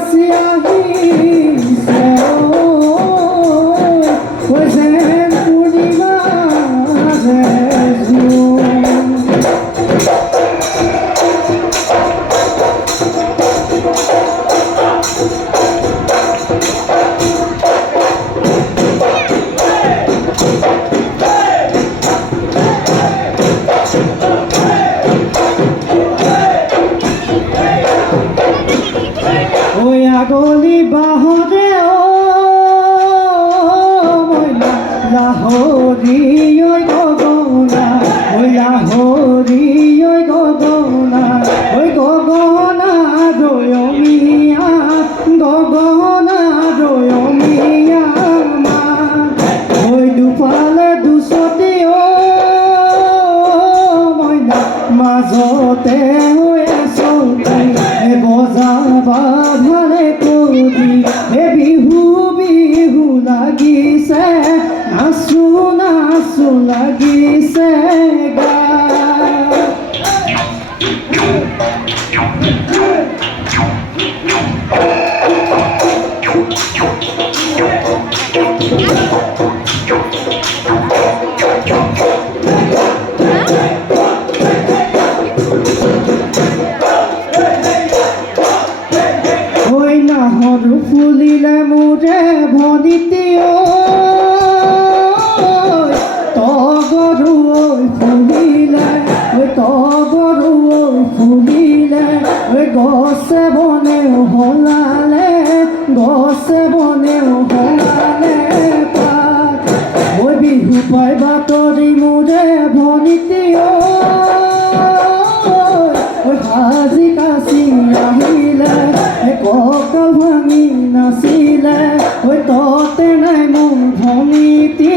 কাছে আহিছে ঐ যেন পূৰ্ণিমা ঐ আগলি বাহৰে লাহৰি ঐ গগনা ঐ লাহৰি ঐ গগনা ঐ গগনা দয়মীয়া গগনা দয়মীয়া ঐ দুফালে দুচতি মইনা মাজতে হৈ আছতি বজাবা ভালে কৰি বিহু বিহু লাগিছে নাচো নাচো লাগিছে গা নাহৰ ফুলিলে মোৰে ভনিতি তগৰু ফুলিলে তগৰু ফুলিলে গছে বনে হলালে গছে বনে হলালে পাত বিহু পাই বাতৰি মোৰে ভনিতি সাজি কাচি আহিলে কঁকাল ভাঙি নাচিলে ততে নাই মোৰ ভনীতি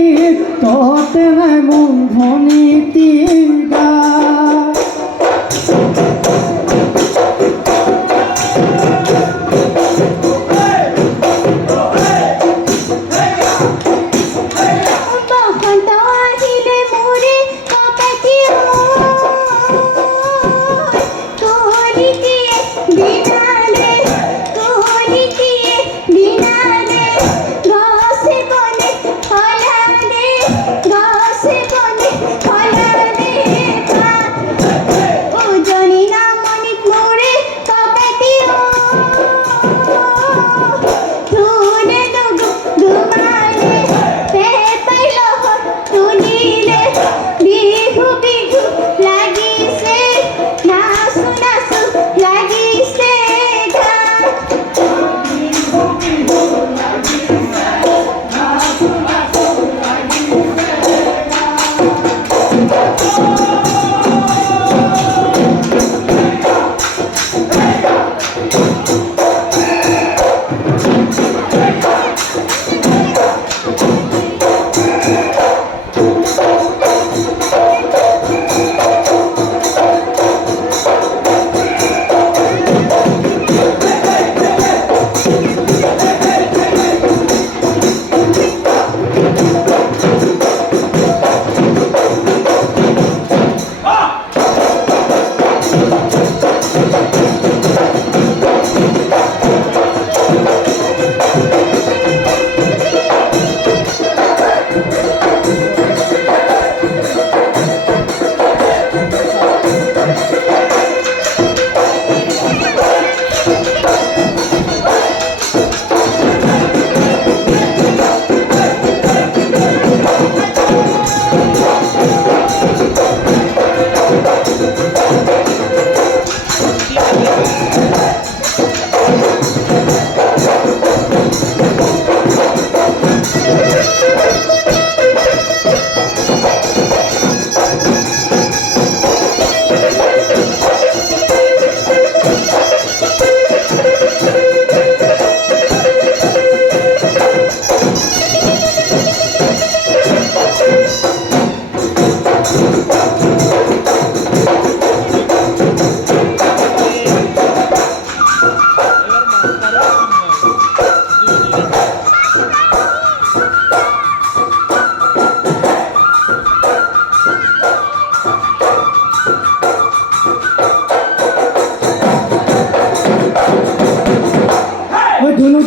ততে নাই মোৰ ভনীতি গা বিনালে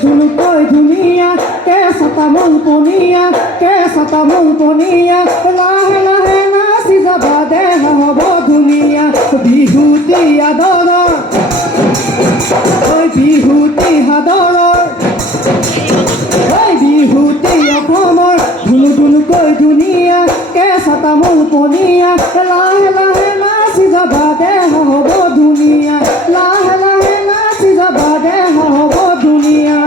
ধুনুকৈ ধুনীয়া কেঁচা তামোল পনীয়া লাহে লাহে নাচি যাবা দেহ হ'ব ধুনীয়া বিহুতি আদৰৰ ঐ বিহুতি সাদৰৰ ঐ বিহুতি অসমৰ ধুনু ধুনুকৈ ধুনীয়া কেঁচা তামোল পনীয়া লাহে লাহে নাচি যাবা দেহ হ'ব ধুনীয়া লাহে লাহে নাচি যাবা দেহ হ'ব ধুনীয়া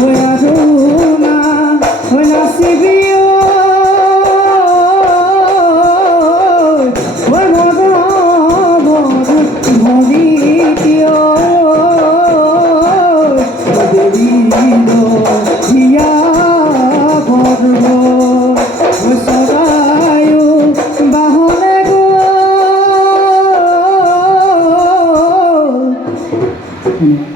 ঐ আধুনা ঐ নাচিবি Mm-hmm.